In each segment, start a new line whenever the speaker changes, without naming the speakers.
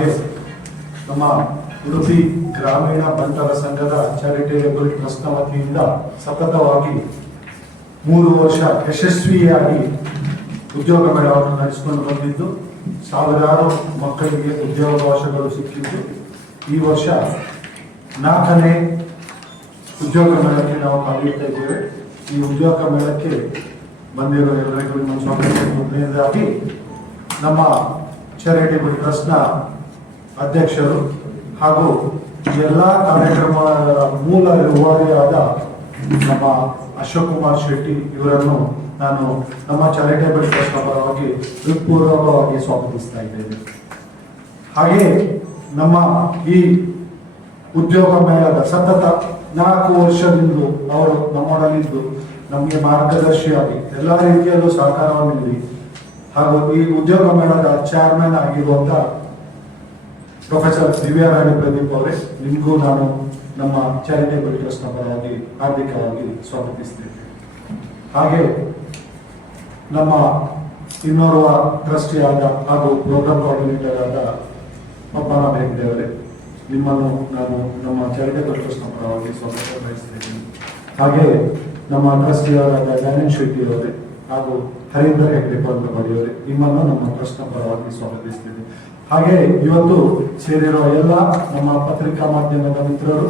ಹಾಗೆ ನಮ್ಮ ಉಡುಪಿ ಗ್ರಾಮೀಣ ಬಂಟರ ಸಂಘದ ಚಾರಿಟೇಬಲ್ ಟ್ರಸ್ಟ್ನ ವತಿಯಿಂದ ಸತತವಾಗಿ ಮೂರು ವರ್ಷ ಯಶಸ್ವಿಯಾಗಿ ಉದ್ಯೋಗ ಮೇಳವನ್ನು ನಡೆಸಿಕೊಂಡು ಬಂದಿದ್ದು, ಸಾವಿರಾರು ಮಕ್ಕಳಿಗೆ ಉದ್ಯೋಗಾವಕಾಶಗಳು ಸಿಕ್ಕಿದ್ದು. ಈ ವರ್ಷ ನಾಲ್ಕನೇ ಉದ್ಯೋಗ ಮೇಳಕ್ಕೆ ನಾವು ಕಾಲಿಡ್ತಾ ಇದ್ದೇವೆ. ಈ ಉದ್ಯೋಗ ಮೇಳಕ್ಕೆ ಬಂದಿರುವ ಎಲ್ಲರಿಗೂ ನಮ್ಮ ಸ್ವಾಗತ. ಮೊದಲನೇದಾಗಿ ನಮ್ಮ ಚಾರಿಟೇಬಲ್ ಟ್ರಸ್ಟ್ನ ಅಧ್ಯಕ್ಷರು ಹಾಗೂ ಎಲ್ಲ ಕಾರ್ಯಕ್ರಮದ ಮೂಲ ರೂವಾರಿಯಾದ ನಮ್ಮ ಅಶೋಕ್ ಕುಮಾರ್ ಶೆಟ್ಟಿ ಇವರನ್ನು ನಾನು ನಮ್ಮ ಚಾರಿಟೇಬಲ್ ಟ್ರಸ್ಟ್ನ ಪರವಾಗಿ ಹೃತ್ಪೂರ್ವಕವಾಗಿ ಸ್ವಾಗತಿಸ್ತಾ ಇದ್ದೇನೆ. ಹಾಗೆ ನಮ್ಮ ಈ ಉದ್ಯೋಗ ಮೇಳದ ಸತತ ನಾಲ್ಕು ವರ್ಷದಿಂದ ಅವರು ನಮ್ಮೊಡಲಿದ್ದು ನಮಗೆ ಮಾರ್ಗದರ್ಶಿಯಾಗಿ ಎಲ್ಲ ರೀತಿಯಲ್ಲೂ ಸಹಕಾರವನ್ನು ನೀಡಿ ಹಾಗೂ ಈ ಉದ್ಯೋಗ ಮೇಳದ ಚೇರ್ಮನ್ ಆಗಿರುವಂತ ಪ್ರೊಫೆಸರ್ ದಿವ್ಯಾರಾಣಿ ಪ್ರದೀಪ್ ಅವರೇ, ನಿಮಗೂ ನಾನು ನಮ್ಮ ಚಾರಿಟೇಬಲ್ ಟ್ರಸ್ಟ್ನ ಪರವಾಗಿ ಹಾರ್ದಿಕವಾಗಿ ಸ್ವಾಗತಿಸ್ತೇನೆ. ಹಾಗೆ ನಮ್ಮ ಇನ್ನೋರ್ವ ಟ್ರಸ್ಟಿ ಆದ ಹಾಗೂ ಪ್ರೋಗ್ರಾಮ್ ಕೋಆರ್ಡಿನೇಟರ್ ಆದ ಪಪ್ಪನ ಹೆಗ್ಡೆ ಅವರೇ, ನಿಮ್ಮನ್ನು ನಾನು ನಮ್ಮ ಚಾರಿಟೇಬಲ್ ಟ್ರಸ್ಟ್ನ ಪರವಾಗಿ ಸ್ವಾಗತ ಬಯಸ್ತೇನೆ ಹಾಗೆ ನಮ್ಮ ಟ್ರಸ್ಟಿಯವರಾದ ಜ್ಞಾನೇಶ್ ಶೆಟ್ಟಿ ಅವರೇ ಹಾಗೂ ಹರೀಂದ್ರ ಹೆಗ್ಡೆ ಪಂತ ಅವರೇ, ನಿಮ್ಮನ್ನು ನಮ್ಮ ಟ್ರಸ್ಟ್ನ ಪರವಾಗಿ ಸ್ವಾಗತಿಸ್ತೇನೆ. ಹಾಗೆ ಇವತ್ತು ಸೇರಿರುವ ಎಲ್ಲ ನಮ್ಮ ಪತ್ರಿಕಾ ಮಾಧ್ಯಮದ ಮಿತ್ರರು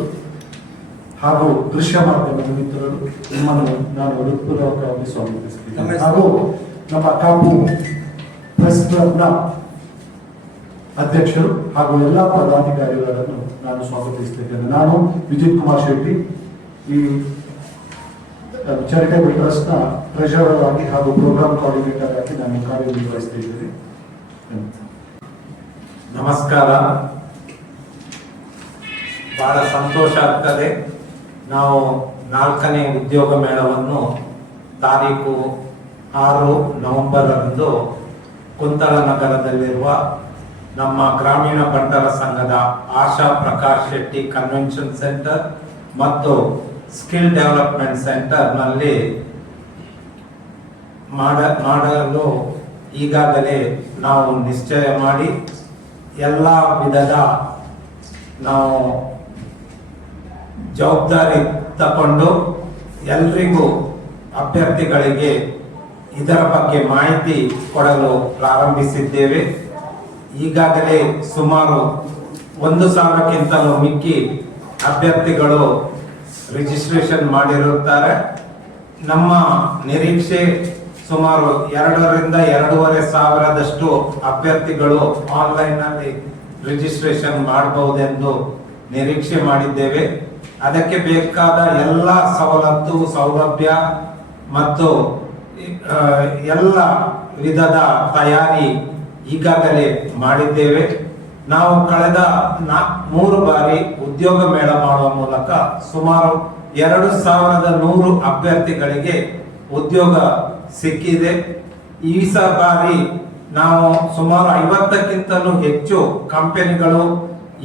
ಹಾಗೂ ದೃಶ್ಯ ಮಾಧ್ಯಮದ ಮಿತ್ರರು ನಿಮ್ಮನ್ನು ನಾನು ಹೃತ್ಪೂರ್ವಕವಾಗಿ ಸ್ವಾಗತಿಸುತ್ತೇನೆ ಹಾಗೂ ನಮ್ಮ ಕಾಪು ಪ್ರೆಸ್ ಕ್ಲಬ್ನ ಅಧ್ಯಕ್ಷರು ಹಾಗೂ ಎಲ್ಲ ಪದಾಧಿಕಾರಿಗಳನ್ನು ನಾನು ಸ್ವಾಗತಿಸ್ತಿದ್ದೇನೆ. ನಾನು ವಿಜಿತ್ ಕುಮಾರ್ ಶೆಟ್ಟಿ ಈ ಚಾರಿಟೇಬಲ್ ಟ್ರಸ್ಟ್ನ ಟ್ರೆಷರರ್ ಆಗಿ ಹಾಗೂ ಪ್ರೋಗ್ರಾಮ್ ಕೋಆರ್ಡಿನೇಟರ್ ಆಗಿ ನಾನು ಕಾರ್ಯನಿರ್ವಹಿಸ್ತಿದ್ದೇನೆ
ನಮಸ್ಕಾರ. ಬಹಳ ಸಂತೋಷ ಆಗ್ತದೆ. ನಾವು ನಾಲ್ಕನೇ ಉದ್ಯೋಗ ಮೇಳವನ್ನು ತಾರೀಕು ಆರು ನವೆಂಬರರಂದು ಕುಂತಳ ನಗರದಲ್ಲಿರುವ ನಮ್ಮ ಗ್ರಾಮೀಣ ಬಂಟರ ಸಂಘದ ಆಶಾ ಪ್ರಕಾಶ್ ಶೆಟ್ಟಿ ಕನ್ವೆನ್ಷನ್ ಸೆಂಟರ್ ಮತ್ತು ಸ್ಕಿಲ್ ಡೆವಲಪ್ಮೆಂಟ್ ಸೆಂಟರ್ನಲ್ಲಿ ಮಾಡ, ಮಾಡಲು ಈಗಾಗಲೇ ನಾವು ನಿಶ್ಚಯ ಮಾಡಿ ಎಲ್ಲ ವಿಧದ ನಾವು ಜವಾಬ್ದಾರಿ ತಗೊಂಡು ಎಲ್ರಿಗೂ ಅಭ್ಯರ್ಥಿಗಳಿಗೆ ಇದರ ಬಗ್ಗೆ ಮಾಹಿತಿ ಕೊಡಲು ಪ್ರಾರಂಭಿಸಿದ್ದೇವೆ. ಈಗಾಗಲೇ ಸುಮಾರು ಒಂದು ಸಾವಿರಕ್ಕಿಂತಲೂ ಮಿಕ್ಕಿ ಅಭ್ಯರ್ಥಿಗಳು ರಿಜಿಸ್ಟ್ರೇಷನ್ ಮಾಡಿರುತ್ತಾರೆ. ನಮ್ಮ ನಿರೀಕ್ಷೆ ಸುಮಾರು ಎರಡರಿಂದ ಎರಡೂವರೆ ಸಾವಿರದಷ್ಟು ಅಭ್ಯರ್ಥಿಗಳು ಆನ್ಲೈನ್ನಲ್ಲಿ ರಿಜಿಸ್ಟ್ರೇಷನ್ ಮಾಡಬಹುದೆಂದು ನಿರೀಕ್ಷೆ ಮಾಡಿದ್ದೇವೆ. ಅದಕ್ಕೆ ಬೇಕಾದ ಎಲ್ಲ ಸವಲತ್ತು, ಸೌಲಭ್ಯ ಮತ್ತು ಎಲ್ಲ ವಿಧದ ತಯಾರಿ ಈಗಾಗಲೇ ಮಾಡಿದ್ದೇವೆ. ನಾವು ಕಳೆದ ಮೂರು ಬಾರಿ ಉದ್ಯೋಗ ಮೇಳ ಮಾಡುವ ಮೂಲಕ ಸುಮಾರು ಎರಡು ಸಾವಿರದ ನೂರು ಅಭ್ಯರ್ಥಿಗಳಿಗೆ ಉದ್ಯೋಗ ಸಿಕ್ಕಿದೆ. ಈ ಸ ಬಾರಿ ನಾವು ಸುಮಾರು ಐವತ್ತಕ್ಕಿಂತಲೂ ಹೆಚ್ಚು ಕಂಪನಿಗಳು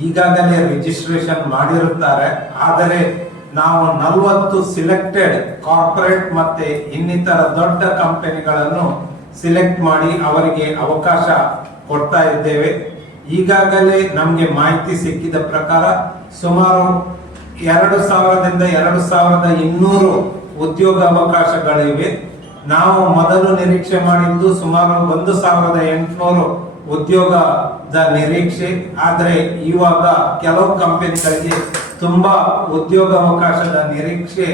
ಈಗಾಗಲೇ ರಿಜಿಸ್ಟ್ರೇಷನ್ ಮಾಡಿರುತ್ತಾರೆ. ಆದರೆ ನಾವು ನಲವತ್ತು ಸಿಲೆಕ್ಟೆಡ್ ಕಾರ್ಪೊರೇಟ್ ಮತ್ತೆ ಇನ್ನಿತರ ದೊಡ್ಡ ಕಂಪನಿಗಳನ್ನು ಸಿಲೆಕ್ಟ್ ಮಾಡಿ ಅವರಿಗೆ ಅವಕಾಶ ಕೊಡ್ತಾ ಇದ್ದೇವೆ. ಈಗಾಗಲೇ ನಮಗೆ ಮಾಹಿತಿ ಸಿಕ್ಕಿದ ಪ್ರಕಾರ ಸುಮಾರು ಎರಡು ಸಾವಿರದಿಂದ ಎರಡು ಸಾವಿರದ ಇನ್ನೂರು ಉದ್ಯೋಗ ಅವಕಾಶಗಳಿವೆ. ನಾವು ಮೊದಲು ನಿರೀಕ್ಷೆ ಮಾಡಿದ್ದು ಸುಮಾರು ಒಂದು ಸಾವಿರದ ಎಂಟುನೂರು ಉದ್ಯೋಗದ ನಿರೀಕ್ಷೆ. ಆದರೆ ಇವಾಗ ಕೆಲವು ಕಂಪನಿಗಳಿಗೆ ತುಂಬಾ ನಿರೀಕ್ಷೆ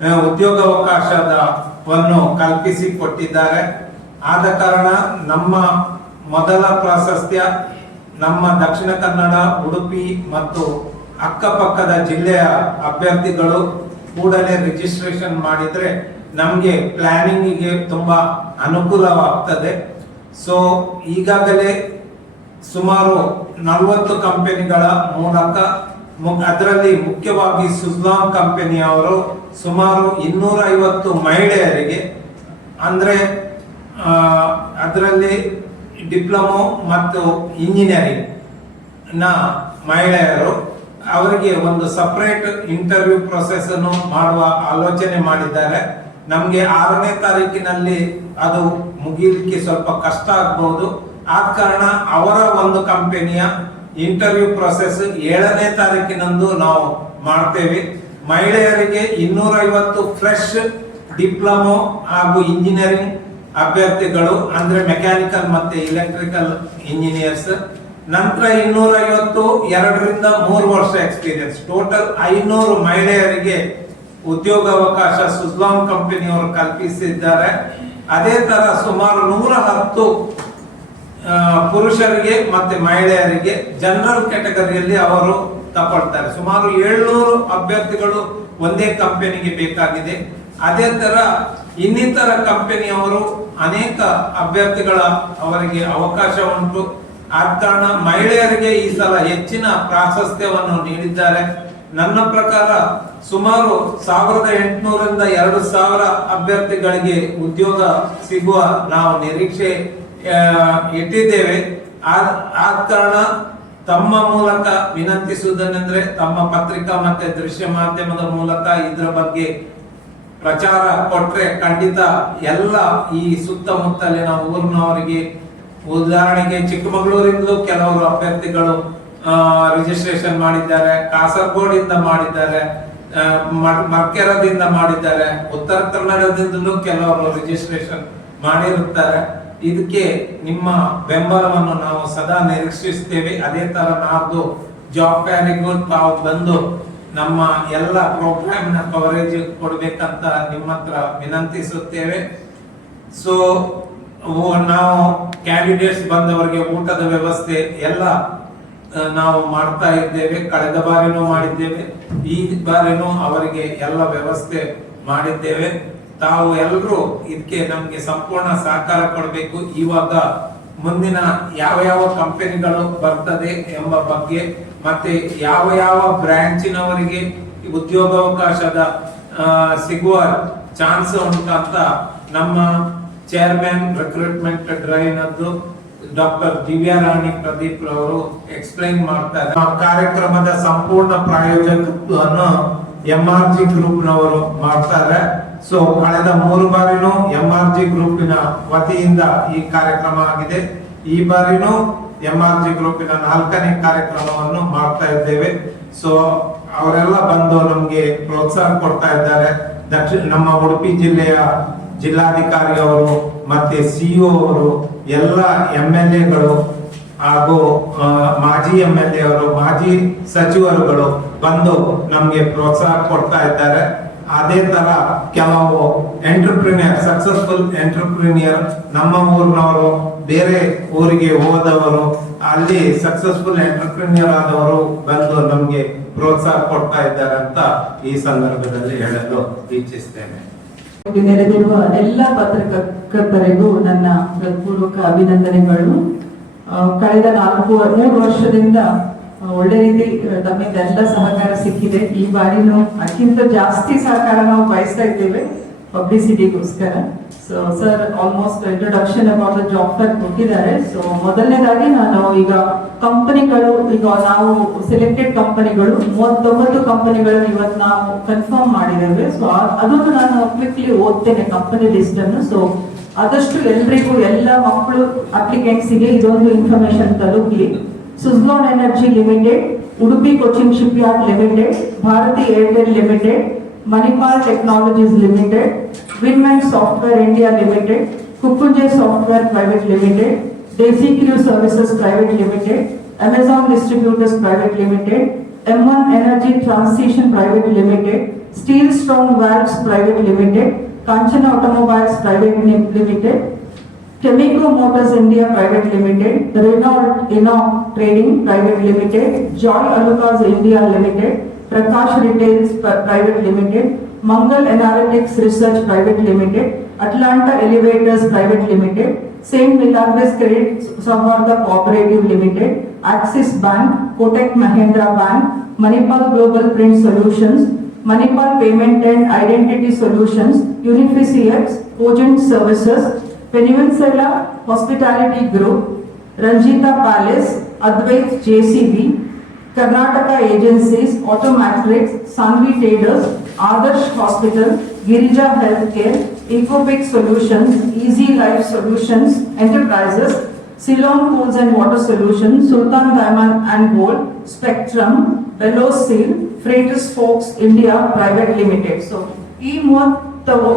ಉದ್ಯೋಗಾವಕಾಶದ ಉದ್ಯೋಗ ಅವಕಾಶದವನ್ನು ಕಲ್ಪಿಸಿ ಕೊಟ್ಟಿದ್ದಾರೆ. ಆದ ಕಾರಣ ನಮ್ಮ ಮೊದಲ ಪ್ರಾಶಸ್ತ್ಯ ನಮ್ಮ ದಕ್ಷಿಣ ಕನ್ನಡ, ಉಡುಪಿ ಮತ್ತು ಅಕ್ಕಪಕ್ಕದ ಜಿಲ್ಲೆಯ ಅಭ್ಯರ್ಥಿಗಳು ಕೂಡಲೇ ರಿಜಿಸ್ಟ್ರೇಷನ್ ಮಾಡಿದ್ರೆ ನಮಗೆ ಪ್ಲಾನಿಂಗಿಗೆ ತುಂಬಾ ಅನುಕೂಲವಾಗ್ತದೆ. ಸೊ ಈಗಾಗಲೇ ಸುಮಾರು ನಲವತ್ತು ಕಂಪನಿಗಳ ಮೂಲಕ ಅದರಲ್ಲಿ ಮುಖ್ಯವಾಗಿ ಸುಜ್ಲಾನ್ ಕಂಪನಿಯವರು ಸುಮಾರು ಇನ್ನೂರ ಐವತ್ತು ಮಹಿಳೆಯರಿಗೆ, ಅಂದ್ರೆ ಅದರಲ್ಲಿ ಡಿಪ್ಲೊಮೊ ಮತ್ತು ಇಂಜಿನಿಯರಿಂಗ್ನ ಮಹಿಳೆಯರು ಅವರಿಗೆ ಒಂದು ಸಪರೇಟ್ ಇಂಟರ್ವ್ಯೂ ಪ್ರೊಸೆಸ್ ಅನ್ನು ಮಾಡುವ ಆಲೋಚನೆ ಮಾಡಿದ್ದಾರೆ. ನಮ್ಗೆ ಆರನೇ ತಾರೀಕಿನಲ್ಲಿ ಅದು ಮುಗಿಯಲಿಕ್ಕೆ ಸ್ವಲ್ಪ ಕಷ್ಟ ಆಗ್ಬಹುದು ಆದ ಕಾರಣ ಅವರ ಒಂದು ಕಂಪನಿಯ ಇಂಟರ್ವ್ಯೂ ಪ್ರೊಸೆಸ್ ಏಳನೇ ತಾರೀಕಿನಂದು ನಾವು ಮಾಡ್ತೇವೆ. ಮಹಿಳೆಯರಿಗೆ ಇನ್ನೂರೈವತ್ತು ಫ್ರೆಶ್ ಡಿಪ್ಲೊಮೊ ಹಾಗೂ ಇಂಜಿನಿಯರಿಂಗ್ ಅಭ್ಯರ್ಥಿಗಳು, ಅಂದ್ರೆ ಮೆಕ್ಯಾನಿಕಲ್ ಮತ್ತೆ ಇಲೆಕ್ಟ್ರಿಕಲ್ ಇಂಜಿನಿಯರ್ಸ್ ನಂತರ ಇನ್ನೂರೈವತ್ತು, ಎರಡರಿಂದ ಮೂರು ವರ್ಷ ಎಕ್ಸ್ಪೀರಿಯನ್ಸ್ ಟೋಟಲ್ ಐನೂರು ಮಹಿಳೆಯರಿಗೆ ಉದ್ಯೋಗಾವಕಾಶ ಸುಸ್ಲಾಂ ಕಂಪನಿಯವರು ಕಲ್ಪಿಸಿದ್ದಾರೆ. ಅದೇ ತರ ಸುಮಾರು ನೂರ ಹತ್ತು ಪುರುಷರಿಗೆ ಮತ್ತೆ ಮಹಿಳೆಯರಿಗೆ ಜನರಲ್ ಕ್ಯಾಟಗರಿಯಲ್ಲಿ ಅವರು ತಗೊಳ್ತಾರೆ. ಸುಮಾರು ಏಳ್ನೂರು ಅಭ್ಯರ್ಥಿಗಳು ಒಂದೇ ಕಂಪನಿಗೆ ಬೇಕಾಗಿದೆ. ಅದೇ ತರ ಇನ್ನಿತರ ಕಂಪನಿಯವರು ಅನೇಕ ಅಭ್ಯರ್ಥಿಗಳ ಅವರಿಗೆ ಅವಕಾಶ ಉಂಟು. ಆದ ಕಾರಣ ಮಹಿಳೆಯರಿಗೆ ಈ ಸಲ ಹೆಚ್ಚಿನ ಪ್ರಾಶಸ್ತ್ಯವನ್ನು ನೀಡಿದ್ದಾರೆ. ನನ್ನ ಪ್ರಕಾರ ಸುಮಾರು ಸಾವಿರದ ಎಂಟುನೂರಿಂದ ಎರಡು ಸಾವಿರ ಅಭ್ಯರ್ಥಿಗಳಿಗೆ ಉದ್ಯೋಗ ಸಿಗುವ ನಾವು ನಿರೀಕ್ಷೆ ಇಟ್ಟಿದ್ದೇವೆ. ಆ- ಕಾರಣ ತಮ್ಮ ಮೂಲಕ ವಿನಂತಿಸುವುದನ್ನೆಂದ್ರೆ ತಮ್ಮ ಪತ್ರಿಕಾ ಮತ್ತೆ ದೃಶ್ಯ ಮಾಧ್ಯಮದ ಮೂಲಕ ಇದರ ಬಗ್ಗೆ ಪ್ರಚಾರ ಕೊಟ್ರೆ ಖಂಡಿತ ಎಲ್ಲ ಈ ಸುತ್ತಮುತ್ತಲಿನ ಊರಿನವರಿಗೆ, ಉದಾಹರಣೆಗೆ ಚಿಕ್ಕಮಗಳೂರಿಂದಲೂ ಕೆಲವರು ಅಭ್ಯರ್ಥಿಗಳು ರಿಜಿಸ್ಟ್ರೇಷನ್ ಮಾಡಿದ್ದಾರೆ, ಕಾಸರಗೋಡಿಂದ ಮಾಡಿದ್ದಾರೆ ಮರ್ಕೆರದಿಂದ ಮಾಡಿದ್ದಾರೆ, ಉತ್ತರ ಕನ್ನಡದಿಂದಲೂ ಕೆಲವರು ರಿಜಿಸ್ಟ್ರೇಷನ್ ಮಾಡಿರುತ್ತಾರೆ. ಇದಕ್ಕೆ ನಿಮ್ಮ ಬೆಂಬಲವನ್ನು ನಾವು ಸದಾ ನಿರೀಕ್ಷಿಸ್ತೇವೆ ಅದೇ ತರ ನಾವು ಜಾಬ್ ಫ್ಯಾರಿಗೂ ತಾವು ಬಂದು ನಮ್ಮ ಎಲ್ಲ ಪ್ರೋಗ್ರಾಮ್ನ ಕವರೇಜ್ ಕೊಡಬೇಕಂತ ನಿಮ್ಮ ಹತ್ರ ವಿನಂತಿಸುತ್ತೇವೆ. ಸೊ ನಾವು ಕ್ಯಾಂಡಿಡೇಟ್ಸ್ ಬಂದವರಿಗೆ ಊಟದ ವ್ಯವಸ್ಥೆ ಎಲ್ಲ ನಾವು ಮಾಡ್ತಾ ಇದ್ದೇವೆ, ಕಳೆದ ಬಾರಿನೂ ಮಾಡಿದ್ದೇವೆ, ಈ ಬಾರಿನೂ ಅವರಿಗೆ ಎಲ್ಲ ವ್ಯವಸ್ಥೆ ಮಾಡಿದ್ದೇವೆ. ತಾವು ಎಲ್ಲರೂ ಇದಕ್ಕೆ ನಮ್ಗೆ ಸಂಪೂರ್ಣ ಸಹಕಾರ ಕೊಡಬೇಕು. ಇವಾಗ ಮುಂದಿನ ಯಾವ ಯಾವ ಕಂಪನಿಗಳು ಬರ್ತದೆ ಎಂಬ ಬಗ್ಗೆ, ಮತ್ತೆ ಯಾವ ಯಾವ ಬ್ರಾಂಚಿನವರಿಗೆ ಉದ್ಯೋಗಾವಕಾಶದ ಸಿಗುವ ಚಾನ್ಸ್ ಅಂತ ನಮ್ಮ ಚೇರ್ಮನ್ ರಿಕ್ರೂಟ್ಮೆಂಟ್ ಡ್ರೈವ್ನದ್ದು ಡಾಕ್ಟರ್ ದಿವ್ಯಾ ರಾಣಿ ಪ್ರದೀಪ್ ರವರು ಎಕ್ಸ್ಪ್ಲೈನ್ ಮಾಡ್ತಾರೆ ಕಾರ್ಯಕ್ರಮದ ಸಂಪೂರ್ಣ ಪ್ರಾಯೋಜಕತ್ವವನ್ನು ಎಂ ಆರ್ ಜಿ ಗ್ರೂಪ್ ನವರು ಮಾಡ್ತಾರೆ ಸೊ ಕಳೆದ ಮೂರು ಬಾರಿನೂ ಎಂ ಆರ್ ಜಿ ಗ್ರೂಪಿನ ವತಿಯಿಂದ ಈ ಕಾರ್ಯಕ್ರಮ ಆಗಿದೆ. ಈ ಬಾರಿನೂ ಎಂ ಆರ್ ಜಿ ಗ್ರೂಪಿನ ನಾಲ್ಕನೇ ಕಾರ್ಯಕ್ರಮವನ್ನು ಮಾಡ್ತಾ ಇದ್ದೇವೆ. ಸೊ ಅವರೆಲ್ಲ ಬಂದು ನಮಗೆ ಪ್ರೋತ್ಸಾಹ ಕೊಡ್ತಾ ಇದ್ದಾರೆ. ದಕ್ಷಿಣ, ನಮ್ಮ ಉಡುಪಿ ಜಿಲ್ಲೆಯ ಜಿಲ್ಲಾಧಿಕಾರಿ ಅವರು ಮತ್ತೆ ಸಿಇಒ ಅವರು ಎಲ್ಲ ಎಂ ಎಲ್ ಎಗಳು ಹಾಗೂ ಮಾಜಿ ಎಂ ಎಲ್ ಎ ಅವರು, ಮಾಜಿ ಸಚಿವರುಗಳು ಬಂದು ನಮಗೆ ಪ್ರೋತ್ಸಾಹ ಕೊಡ್ತಾ ಇದ್ದಾರೆ. ಅದೇ ತರ ಕೆಲವು ಎಂಟರ್ಪ್ರಿನಿಯರ್, ಸಕ್ಸಸ್ಫುಲ್ ಎಂಟರ್ಪ್ರಿನಿಯರ್ ನಮ್ಮ ಊರಿನವರು, ಬೇರೆ ಊರಿಗೆ ಹೋದವರು, ಅಲ್ಲಿ ಸಕ್ಸಸ್ಫುಲ್ ಎಂಟರ್ಪ್ರಿನಿಯರ್ ಆದವರು ಬಂದು ನಮಗೆ ಪ್ರೋತ್ಸಾಹ ಕೊಡ್ತಾ ಇದ್ದಾರೆ ಅಂತ ಈ ಸಂದರ್ಭದಲ್ಲಿ ಹೇಳಲು ಇಚ್ಛಿಸ್ತೇನೆ.
ನೆರೆದಿರುವ ಎಲ್ಲ ಪತ್ರಕರ್ತರಿಗೂ ನನ್ನ ಹೃತ್ಪೂರ್ವಕ ಅಭಿನಂದನೆಗಳು. ಕಳೆದ ನಾಲ್ಕು ಮೂರು ವರ್ಷದಿಂದ ಒಳ್ಳೆ ರೀತಿ ಆ, ತಮ್ಮಿಂದ ಎಲ್ಲ ಸಹಕಾರ ಸಿಕ್ಕಿದೆ. ಈ ಬಾರಿನೂ ಅತ್ಯಂತ ಜಾಸ್ತಿ ಸಹಕಾರ ನಾವು ಬಯಸ್ತಾ ಇದ್ದೇವೆ. ಪಬ್ಲಿಸಿಟಿಗೋಸ್ಕರ so sir almost introduction about the job fair ಕೊಟ್ಟಿದ್ದಾರೆ ಸೊ ಮೊದಲನೇದಾಗಿ ನಾನು ಈಗ ಕಂಪನಿಗಳು, ಈಗ ನಾವು ಸೆಲೆಕ್ಟೆಡ್ ಕಂಪನಿಗಳು, ಮೂವತ್ತೊಂಬತ್ತು ಕಂಪನಿಗಳು ಇವತ್ತು ನಾವು ಕನ್ಫರ್ಮ್ ಮಾಡಿದ್ದೇವೆ. ಸೊ ಅದನ್ನು ನಾನು ಕ್ವಿಕ್ಲಿ ಓದ್ತೇನೆ ಕಂಪನಿ ಲಿಸ್ಟ್ ಅನ್ನು. ಸೊ ಆದಷ್ಟು ಎಲ್ರಿಗೂ, ಎಲ್ಲ ಮಕ್ಕಳು ಅಪ್ಲಿಕೆಂಟ್ಸ್ಗೆ ಇದೊಂದು information ತಲುಪಲಿ. Suzlon energy limited Udupi Cochin shipyard limited Bharti Airtel limited Manipal Technologies Limited, Winman Software India Limited, Kukunje Software Private Limited, DCQ Services Private Limited, Amazon Distributors Private Limited, M1 Energy Transition Private Limited, Steel Strong Valves Private Limited, Kanchan Automobiles Private Limited, Chemico Motors India Private Limited, Renault Enoch Trading Private Limited, Joy Alukas India Limited, Prakash Retails Private Limited, Mangal Analytics Research Private Limited, Atlanta Elevators Private Limited, St. Milagres Credit Samvartha Cooperative Limited, Axis Bank, Kotak Mahindra Bank, Manipal Global Print Solutions, Manipal Payment and Identity Solutions, Unificx, Cogent Services, Peninsula Hospitality Group, Ranjita Palace, Advait JCB, Karnataka Agencies, Automatrix, Sanvi Traders, Adarsh Hospital, Girija Healthcare, Ecopic Solutions, Easy Life Solutions, Enterprises, Ceylon Pools and Water Solutions, Sultan Diamond and Gold, Spectrum, Bellows Seal, Freightus Folks India Private Limited. So ಈ ಮೂವತ್ತ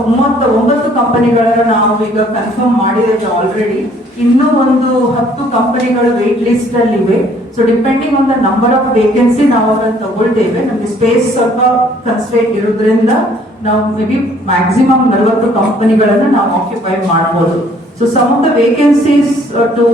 ಮೂವತ್ತ ಒಂಬತ್ತು ಕಂಪನಿಗಳನ್ನು ನಾವು ಈಗ confirm ಮಾಡಿದ್ದೇವೆ already ಇನ್ನೂ ಒಂದು ಹತ್ತು ಕಂಪನಿಗಳು ವೇಟ್ ಲಿಸ್ಟ್ ಅಲ್ಲಿ ಇವೆ. So depending on the number of vacancy ನಾವು ಅದನ್ನು ತಗೊಳ್ತೇವೆ. ನಮಗೆ ಸ್ಪೇಸ್ ಸ್ವಲ್ಪ ಕನ್ಸ್ಟ್ರೇಟ್ ಇರೋದ್ರಿಂದ ನಾವು ಮೇ ಬಿ ಮ್ಯಾಕ್ಸಿಮಮ್ ನಲವತ್ತು ಕಂಪನಿಗಳನ್ನು ನಾವು ಆಕ್ಯುಪೈ ಮಾಡಬಹುದು so some of the vacancies to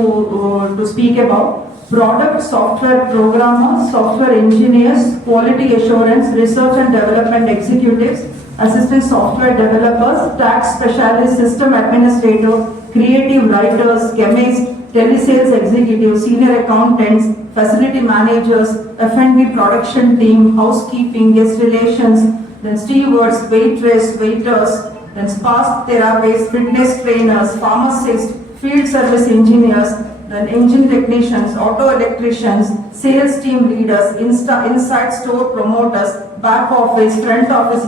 to speak about product software programmer software engineers quality assurance research and development executives, assistant software developers, tax specialist, system administrator, creative writers, chemists, telesales executives, senior accountants, facility managers, F&B production team, housekeeping, guest relations, then stewards, waitress, waiters, then spa therapists, fitness trainers, pharmacists, field service engineers, then engine technicians, auto electricians, sales team leaders, insta, inside store promoters, back office, front office,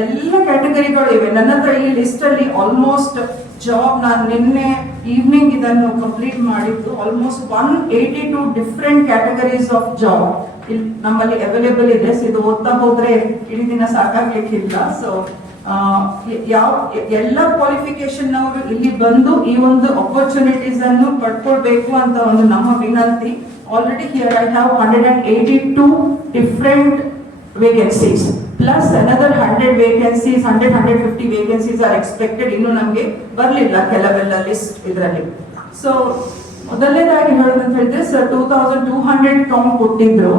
ಎಲ್ಲ ಕ್ಯಾಟಗರಿಗಳು ಇವೆ. ನನ್ನ ಹತ್ರ ಈ list ಅಲ್ಲಿ almost job ನಾನು ನಿನ್ನೆ evening ಇದನ್ನು ಕಂಪ್ಲೀಟ್ ಮಾಡಿದ್ದು almost one eighty two different categories of job ಇಲ್ಲಿ ನಮ್ಮಲ್ಲಿ ಅವೈಲೇಬಲ್ ಇದೆ. ಸೊ ಇದು ಓದ್ತಾ ಹೋದ್ರೆ ಇಡೀ ದಿನ ಸಾಕಾಗ್ಲಿಕ್ಕಿಲ್ಲ. ಸೊ ಯಾವ, ಎಲ್ಲ ಕ್ವಾಲಿಫಿಕೇಶನ್ ಅವರು ಇಲ್ಲಿ ಬಂದು ಈ ಒಂದು ಅಪರ್ಚುನಿಟೀಸ್ ಅನ್ನು ಪಡ್ಕೊಳ್ಬೇಕು ಅಂತ ಒಂದು ನಮ್ಮ ವಿನಂತಿ. Already here I have hundred and eighty two different vacancies plus another hundred vacancies hundred hundred fifty vacancies are expected ಇನ್ನು ನಮಗೆ ಬರಲಿಲ್ಲ ಕೆಲವೆಲ್ಲ ಲಿಸ್ಟ್ ಇದರಲ್ಲಿ. ಸೊ ಮೊದಲನೇದಾಗಿ ಹೇಳೋದಂತ ಹೇಳಿದ್ರೆ sir two thousand two hundred count ಕೊಟ್ಟಿದ್ರು.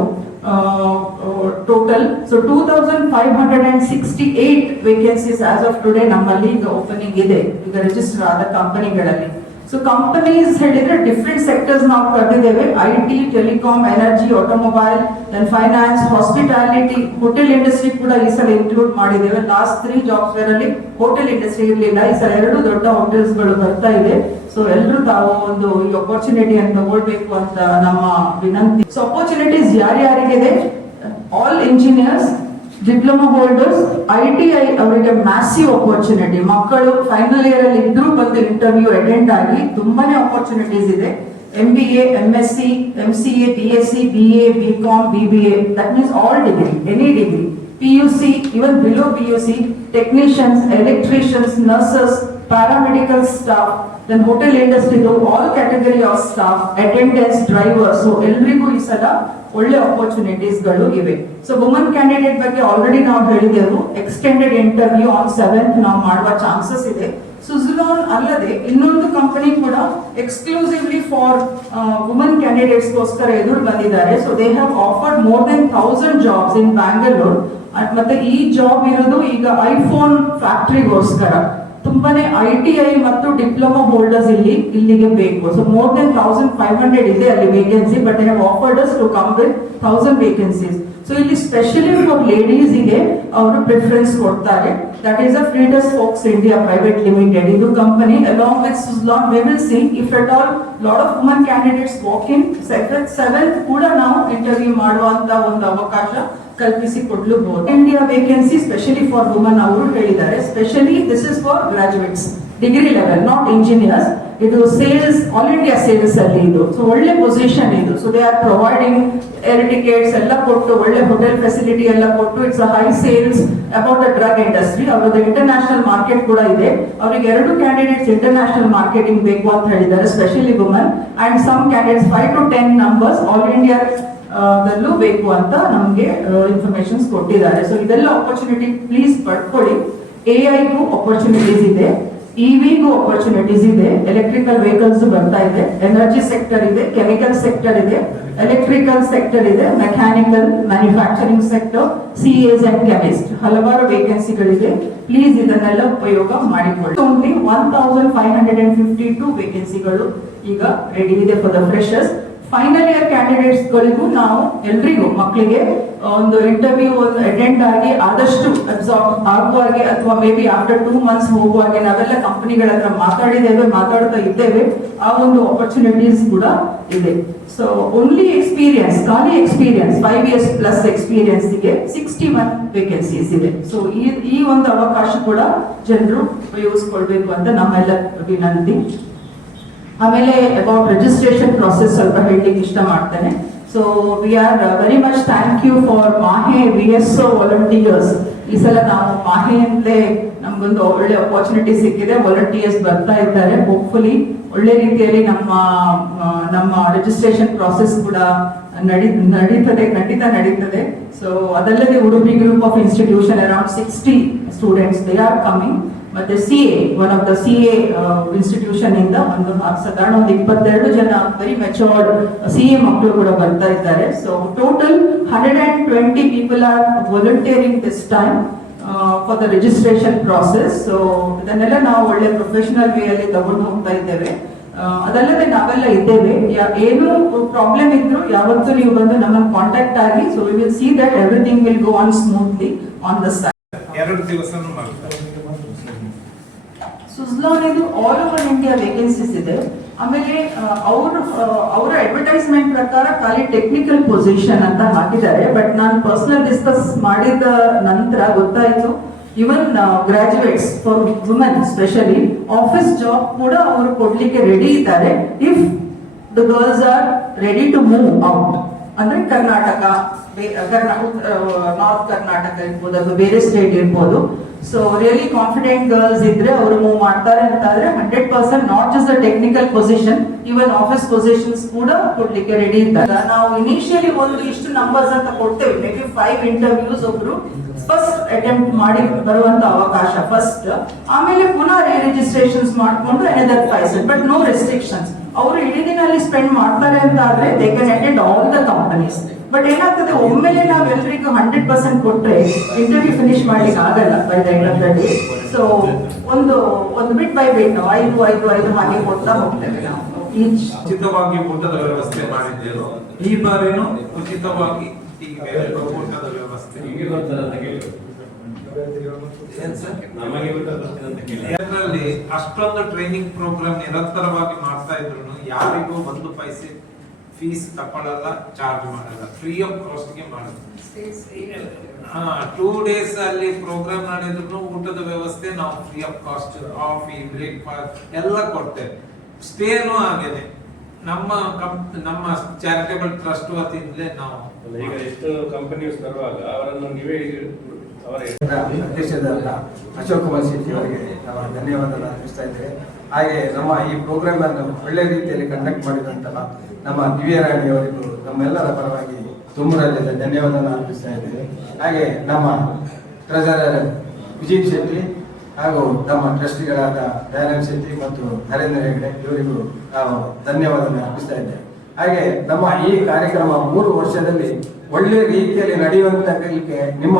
Total so two thousand five hundred and sixty eight vacancies as of today ನಮ್ಮಲ್ಲಿ ಈಗ ಓಪನಿಂಗ್ ಇದೆ. ಈಗ ರಿಜಿಸ್ಟರ್ ಆದ ಕಂಪನಿಗಳಲ್ಲಿ ಸೊ ಕಂಪನೀಸ್ ಹೇಳಿದ್ರೆ ಡಿಫ್ರೆಂಟ್ ಸೆಕ್ಟರ್ಸ್ ನಾವು ಕರೆದಿದ್ದೇವೆ I T telecom energy automobile then finance hospitality hotel industry ಕೂಡ ಈ ಸಲ ಇನ್ಕ್ಲೂಡ್ ಮಾಡಿದ್ದೇವೆ ಲಾಸ್ಟ್ ತ್ರೀ ಫೇರ್ ಅಲ್ಲಿ ಹೋಟೆಲ್ ಇಂಡಸ್ಟ್ರಿ ಇರಲಿಲ್ಲ ಈ ಸಲ ಎರಡು ದೊಡ್ಡ ಹೋಟೆಲ್ಸ್ಗಳು ಬರ್ತಾ ಇದೆ ಸೊ ಎಲ್ಲರೂ ತಾವು ಒಂದು ಈ ಅಪರ್ಚುನಿಟಿಯನ್ನು ತಗೊಳ್ಬೇಕು ಅಂತ ನಮ್ಮ ವಿನಂತಿ so opportunities ಯಾರ್ಯಾರಿಗಿದೆ all engineers diploma holders I T I ಅವರಿಗೆ ಮ್ಯಾಸಿವ್ ಅಪರ್ಚುನಿಟಿ ಮಕ್ಕಳು ಫೈನಲ್ ಇಯರ್ ಅಲ್ಲಿ ಇದ್ರೂ ಬಂದು ಇಂಟರ್ವ್ಯೂ ಅಟೆಂಡ್ ಆಗಿ ತುಂಬಾನೇ ಅಪರ್ಚುನಿಟೀಸ್ ಇದೆ. M B A M S C M C A B S C B A B com B B A that means all degree any degree P U C even below P U C technicians electricians nurses paramedical staff then hotel ಇಂಡಸ್ಟ್ರಿದು all category of staff attendance drivers ಎಲ್ರಿಗೂ ಈ ಸಲ ಒಳ್ಳೆ ಅಪರ್ಚುನಿಟೀಸ್ಗಳು ಇವೆ. So woman candidate ಬಗ್ಗೆ already ನಾವು ಹೇಳಿದೆವು extended interview on seventh ನಾವು ಮಾಡುವ ಚಾನ್ಸಸ್ ಇದೆ. ಸುಜುಲಾನ್ ಅಲ್ಲದೆ ಇನ್ನೊಂದು ಕಂಪನಿ ಕೂಡ ಎಕ್ಸ್ಕ್ಲೂಸಿವ್ಲಿ ಫಾರ್ ವುಮನ್ ಕ್ಯಾಂಡಿಡೇಟ್ಸ್ಗೋಸ್ಕರ ಎದುರು ಬಂದಿದ್ದಾರೆ. So they have offered more than thousand jobs in Bangalore ಮತ್ತೆ ಈ ಜಾಬ್ ಇರೋದು ಈಗ ಐಫೋನ್ ಫ್ಯಾಕ್ಟರಿಗೋಸ್ಕರ ತುಂಬಾನೇ ಐ ಟಿ ಐ ಮತ್ತು ಡಿಪ್ಲೊಮಾ ಹೋಲ್ಡರ್ಸ್ ಇಲ್ಲಿ, ಇಲ್ಲಿಗೆ ಬೇಕು. So more than thousand five hundred ಇದೆ ಅಲ್ಲಿ vacancy but they have offered to come with thousand vacancies so ಇಲ್ಲಿ ಸ್ಪೆಷಲಿ ಫಾರ್ ಲೇಡೀಸ್ಗೆ ಅವರು ಪ್ರಿಫರೆನ್ಸ್ ಕೊಡ್ತಾರೆ. That is a Freedus Folks India private limited ಇದು company along with Suzlon we will see if at all lot of woman candidates walk in seventh ಕೂಡ ನಾವು interview ಮಾಡುವಂತ ಒಂದು ಅವಕಾಶ ಕಲ್ಪಿಸಿ ಕೊಡ್ಲೂಬಹುದು India vacancy specially for woman ಅವರು ಹೇಳಿದ್ದಾರೆ. Specially this is for graduates degree level not engineers ಇದು sales all India sales ಅಲ್ಲಿ ಇದು. ಸೊ ಒಳ್ಳೆ ಪೊಸಿಷನ್ ಇದು. So they are providing air tickets ಎಲ್ಲ ಕೊಟ್ಟು, ಒಳ್ಳೆ ಹೋಟೆಲ್ ಫೆಸಿಲಿಟಿ ಎಲ್ಲ ಕೊಟ್ಟು it's high sales about the drug industry ಅವರದ್ದು ಇಂಟರ್ನ್ಯಾಷನಲ್ ಮಾರ್ಕೆಟ್ ಕೂಡ ಇದೆ. ಅವರಿಗೆ ಎರಡು ಕ್ಯಾಂಡಿಡೇಟ್ಸ್ ಇಂಟರ್ನ್ಯಾಷನಲ್ ಮಾರ್ಕೆಟಿಂಗ್ ಬೇಕು ಅಂತ ಹೇಳಿದ್ದಾರೆ specially woman and some candidates five to ten numbers all India ದಲ್ಲೂ ಬೇಕು ಅಂತ ನಮಗೆ ಇನ್ಫಾರ್ಮೇಶನ್ಸ್ ಕೊಟ್ಟಿದ್ದಾರೆ. ಸೊ ಇದೆಲ್ಲ ಆಪರ್ಚುನಿಟಿ ಪ್ಲೀಸ್ ಪಡ್ಕೊಳ್ಳಿ. ಎ ಐಗೂ ಆಪರ್ಚುನಿಟೀಸ್ ಇದೆ. ಇವಿಗೂ ಆಪರ್ಚುನಿಟೀಸ್ ಇದೆ. ಎಲೆಕ್ಟ್ರಿಕಲ್ ವೆಹಿಕಲ್ಸ್ ಬರ್ತಾ ಇದೆ. ಎನರ್ಜಿ ಸೆಕ್ಟರ್ ಇದೆ. ಕೆಮಿಕಲ್ ಸೆಕ್ಟರ್ ಇದೆ. ಎಲೆಕ್ಟ್ರಿಕಲ್ ಸೆಕ್ಟರ್ ಇದೆ. Mechanical manufacturing sector C S and chemist ಹಲವಾರು ವೇಕೆನ್ಸಿಗಳಿದೆ ಪ್ಲೀಸ್ ಇದನ್ನೆಲ್ಲ ಉಪಯೋಗ ಮಾಡಿಕೊಳ್ಳಿ. One thousand five hundred and fifty two ವೇಕೆನ್ಸಿಗಳು ಈಗ ರೆಡಿ ಇದೆ for the freshers final year candidates ಗಳಿಗೂ ನಾವು ಎಲ್ರಿಗೂ ಮಕ್ಕಳಿಗೆ ಒಂದು ಇಂಟರ್ವ್ಯೂ ಒಂದು ಅಟೆಂಡ್ ಆಗಿ ಆದಷ್ಟು ಅಬ್ಸಾರ್ಬ್ ಆಗುವಾಗೆ ಅಥವಾ maybe after two months ಹೋಗುವಾಗೆ ನಾವೆಲ್ಲ ಕಂಪನಿಗಳ ಹತ್ರ ಮಾತಾಡಿದ್ದೇವೆ, ಮಾತಾಡ್ತಾ ಇದ್ದೇವೆ, ಆ ಒಂದು ಆಪರ್ಚುನಿಟೀಸ್ ಕೂಡ ಇದೆ. ಸೊ ಓನ್ಲಿ ಎಕ್ಸ್ಪೀರಿಯನ್ಸ್ ಖಾಲಿ ಎಕ್ಸ್ಪೀರಿಯನ್ಸ್ ಫೈವ್ ಇಯರ್ಸ್ ಪ್ಲಸ್ ಎಕ್ಸ್ಪೀರಿಯನ್ಸ್ಗೆ ಸಿಕ್ಸ್ಟಿ ಒನ್ ವೇಕೆನ್ಸೀಸ್ ಇದೆ. ಸೊ ಈ ಈ ಒಂದು ಅವಕಾಶ ಕೂಡ ಜನರು ಉಪಯೋಗಿಸ್ಕೊಳ್ಬೇಕು ಅಂತ ನಮ್ಮೆಲ್ಲ ವಿನಂತಿ ಆಮೇಲೆ ಅಬೌಟ್ ರಿಜಿಸ್ಟ್ರೇಷನ್ ಪ್ರಾಸೆಸ್ ಸ್ವಲ್ಪ ಹೇಳಲಿಕ್ಕೆ ಇಷ್ಟ ಮಾಡ್ತೇನೆ. So we are very much thank you for MAHE V S volunteers ಈ ಸಲ ನಾವು ಮಾಹೆಯಿಂದಲೇ ನಮ್ಗೊಂದು ಒಳ್ಳೆ ಅಪರ್ಚುನಿಟಿ ಸಿಕ್ಕಿದೆ. ವಾಲಂಟಿಯರ್ಸ್ ಬರ್ತಾ ಇದ್ದಾರೆ. ಹೋಪ್ಫುಲಿ ಒಳ್ಳೆ ರೀತಿಯಲ್ಲಿ ನಮ್ಮ ನಮ್ಮ ರಿಜಿಸ್ಟ್ರೇಷನ್ ಪ್ರಾಸೆಸ್ ಕೂಡ ನಡಿ, ನಡೀತದೆ, ಖಂಡಿತ ನಡೀತದೆ. ಸೊ ಅದಲ್ಲದೆ Udupi group of institution around sixty students they are coming ಮತ್ತೆ C A one of the C A institution ಇಂದ ಒಂದು ಸಾಧಾರಣ ಒಂದು ಇಪ್ಪತ್ತೆರಡು ಜನ ವೆರಿ ಮೆಚೋರ್ಡ್ ಸಿ ಎ ಮಕ್ಕಳು ಕೂಡ ಬರ್ತಾ ಇದ್ದಾರೆ. So total hundred and twenty people are volunteering this time for the registration process so ಇದನ್ನೆಲ್ಲ ನಾವು ಒಳ್ಳೆ ಪ್ರೊಫೆಷನಲ್ ವೇ ಅಲ್ಲಿ ತಗೊಂಡು ಹೋಗ್ತಾ ಇದ್ದೇವೆ. ಆ, ಅದಲ್ಲದೆ ನಾವೆಲ್ಲ ಇದ್ದೇವೆ. ಏನು ಪ್ರಾಬ್ಲಮ್ ಇದ್ರು ಯಾವತ್ತೂ ನೀವು ಬಂದು ನಮ್ಮನ್ನು ಕಾಂಟ್ಯಾಕ್ಟ್ ಆಗಿ so will see that everything will go on smoothly on the side
ಎರಡು ದಿವಸನೂ ಮಾಡ್ತಾರೆ
ಸುಜ್ಲಾನ್ ಇದು ಆಲ್ ಓವರ್ ಇಂಡಿಯಾ ವೇಕೆನ್ಸೀಸ್ ಇದೆ. ಆಮೇಲೆ ಅವರು ಅವರ ಅಡ್ವರ್ಟೈಸ್ಮೆಂಟ್ ಪ್ರಕಾರ ಖಾಲಿ ಟೆಕ್ನಿಕಲ್ ಪೊಸಿಷನ್ ಅಂತ ಹಾಕಿದ್ದಾರೆ. ಬಟ್ ನಾನು ಪರ್ಸನಲ್ ಡಿಸ್ಕಸ್ ಮಾಡಿದ ನಂತರ ಗೊತ್ತಾಯಿತು even graduates for women specially office job ಕೂಡ ಅವರು ಕೊಡ್ಲಿಕ್ಕೆ ರೆಡಿ ಇದ್ದಾರೆ. If the girls are ready to move out ಅಂದ್ರೆ ಕರ್ನಾಟಕ ನಾರ್ತ್ ಕರ್ನಾಟಕ ಇರ್ಬೋದು, ಅಥವಾ ಬೇರೆ ಸ್ಟೇಟ್ ಇರ್ಬೋದು ಸೊ ರಿಯಲಿ ಕಾನ್ಫಿಡೆಂಟ್ ಗರ್ಲ್ಸ್ ಇದ್ರೆ ಅವರು ಮೂವ್ ಮಾಡ್ತಾರೆ ಅಂತ ಆದ್ರೆ hundred percent not just technical position even office positions ಕೂಡ ಕೊಡ್ಲಿಕ್ಕೆ ರೆಡಿ ಇದ್ದಾರೆ. ನಾವು ಇನಿಷಿಯಲಿ ಒಂದು ಇಷ್ಟು ನಂಬರ್ಸ್ ಅಂತ ಕೊಡ್ತೇವೆ. ಮೇ ಬಿ ಫೈವ್ ಇಂಟರ್ವ್ಯೂಸ್ ಒಬ್ರು ಫಸ್ಟ್ ಅಟೆಂಪ್ಟ್ ಮಾಡಿ ಬರುವಂತ ಅವಕಾಶ ಫಸ್ಟ್ ಆಮೇಲೆ ಪುನಃ ರಿಜಿಸ್ಟ್ರೇಷನ್ಸ್ ಮಾಡ್ಕೊಂಡು another five but no restrictions ಅವರು ಇಡೀ ದಿನ ಅಲ್ಲಿ ಸ್ಪೆಂಡ್ ಮಾಡ್ತಾರೆ ಅಂತ ಆದ್ರೆ they can attend all the companies but ಏನಾಗ್ತದೆ ಒಮ್ಮೆಲೆ ನಾವು ಎಲ್ರಿಗೂ ಹಂಡ್ರೆಡ್ ಪರ್ಸೆಂಟ್ ಕೊಟ್ರೆ ಇಂಟರ್ವ್ಯೂ ಫಿನಿಶ್ ಮಾಡ್ಲಿಕ್ಕೆ ಆಗಲ್ಲ by the end of so ಒಂದು ಒಂದು ಬಿಟ್ ಬೈ ಬಿಟ್ ಐದು ಐದು ಐದು ಹಾಗೆ ಕೊಡ್ತಾ ಹೋಗ್ತೇವೆ ನಾವು.
ಉಚಿತವಾಗಿ ಊಟದ ವ್ಯವಸ್ಥೆ ಮಾಡಿದ್ದೇವೆ. ಈ ಬಾರಿನೂ ಉಚಿತವಾಗಿ ಈಗ ಊಟದ ವ್ಯವಸ್ಥೆ. ಅಷ್ಟೊಂದು ಟ್ರೈನಿಂಗ್ ಪ್ರೋಗ್ರಾಮ್ ನಿರಂತರವಾಗಿ ಮಾಡ್ತಾ ಇದ್ರು ಯಾರಿಗೂ ಒಂದು ಪೈಸೆ ಫೀಸ್ ತಗೊಳ್ಳಲ್ಲ ಚಾರ್ಜ್ ಮಾಡಲ್ಲ. ಫ್ರೀ ಆಫ್ ಕಾಸ್ಟ್ಗೆ ಮಾಡೋದು ಹಾ ಟೂ ಡೇಸ್ ಅಲ್ಲಿ ಪ್ರೋಗ್ರಾಮ್ ನಡೆದ್ರು ಊಟದ ವ್ಯವಸ್ಥೆ ನಾವು free of cost coffee breakfast ಎಲ್ಲ ಕೊಡ್ತೇವೆ. ಸ್ಟೇನು ಹಾಗೇನೆ. ನಮ್ಮ ನಮ್ಮ ಚಾರಿಟೇಬಲ್ ಟ್ರಸ್ಟ್ ವತಿಯಿಂದಲೇ ನಾವು
ಈಗ ಎಷ್ಟು ಕಂಪನೀಸ್ ಬರುವಾಗ ಅವರನ್ನು ನೀವೇ ಅವರ
ಅಧ್ಯಕ್ಷರಾದ ಅಶೋಕ್ ಕುಮಾರ್ ಶೆಟ್ಟಿ ಅವರಿಗೆ ನಾವು ಧನ್ಯವಾದ ಅರ್ಪಿಸ್ತಾ ಇದ್ದೇವೆ. ಹಾಗೆ ನಮ್ಮ ಈ ಪ್ರೋಗ್ರಾಮ್ ಅನ್ನು ಒಳ್ಳೆ ರೀತಿಯಲ್ಲಿ ಕಂಡಕ್ಟ್ ಮಾಡಿದಂತಹ ನಮ್ಮ ದಿವ್ಯರಾಣಿ ಅವರಿಗೂ ನಮ್ಮೆಲ್ಲರ ಪರವಾಗಿ ತುಂಬ ಧನ್ಯವಾದ ಅರ್ಪಿಸ್ತಾ ಇದ್ದೇವೆ ಹಾಗೆ ನಮ್ಮ ಟ್ರೆಜರರ್ ವಿಜಯ್ ಶೆಟ್ಟಿ ಹಾಗೂ ನಮ್ಮ ಟ್ರಸ್ಟಿಗಳಾದ ದಯಾನಂದ್ ಶೆಟ್ಟಿ ಮತ್ತು ನರೇಂದ್ರ ಹೆಗಡೆ ಇವರಿಗೂ ನಾವು ಧನ್ಯವಾದ ಅರ್ಪಿಸ್ತಾ ಇದ್ದೇವೆ ಹಾಗೆ ನಮ್ಮ ಈ ಕಾರ್ಯಕ್ರಮ ಮೂರು ವರ್ಷದಲ್ಲಿ ಒಳ್ಳೆ ರೀತಿಯಲ್ಲಿ ನಡೆಯುವಂತಕ್ಕೆ ನಿಮ್ಮ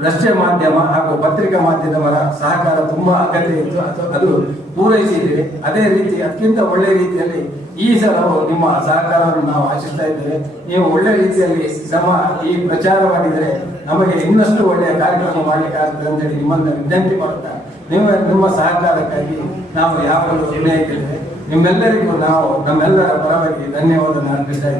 ರಸ್ತೆ ಮಾಧ್ಯಮ ಹಾಗೂ ಪತ್ರಿಕಾ ಮಾಧ್ಯಮದವರ ಸಹಕಾರ ತುಂಬಾ ಅಗತ್ಯ ಇತ್ತು. ಅದು ಪೂರೈಸಿದ್ದೀರಿ ಅದೇ ರೀತಿ ಅತ್ಯಂತ ಒಳ್ಳೆ ರೀತಿಯಲ್ಲಿ ಈ ಸಲವು ನಿಮ್ಮ ಸಹಕಾರವನ್ನು ನಾವು ಆಶಿಸ್ತಾ ಇದ್ದೇವೆ. ನೀವು ಒಳ್ಳೆ ರೀತಿಯಲ್ಲಿ ನಮ್ಮ ಈ ಪ್ರಚಾರ ಮಾಡಿದರೆ ನಮಗೆ ಇನ್ನಷ್ಟು ಒಳ್ಳೆಯ ಕಾರ್ಯಕ್ರಮ ಮಾಡಲಿಕ್ಕೆ ಆಗ್ತದೆ ಅಂತೇಳಿ ನಿಮ್ಮನ್ನು ವಿನಂತಿ ಮಾಡುತ್ತಾ, ನಿಮ್ಮ ನಿಮ್ಮ ಸಹಕಾರಕ್ಕಾಗಿ ನಾವು ಯಾವಾಗಲೂ ವಿನಯಿದ್ದೇವೆ ನಿಮ್ಮೆಲ್ಲರಿಗೂ ನಾವು ನಮ್ಮೆಲ್ಲರ ಪರವಾಗಿ ಧನ್ಯವಾದ ಅರ್ಪಿಸ್ತಾ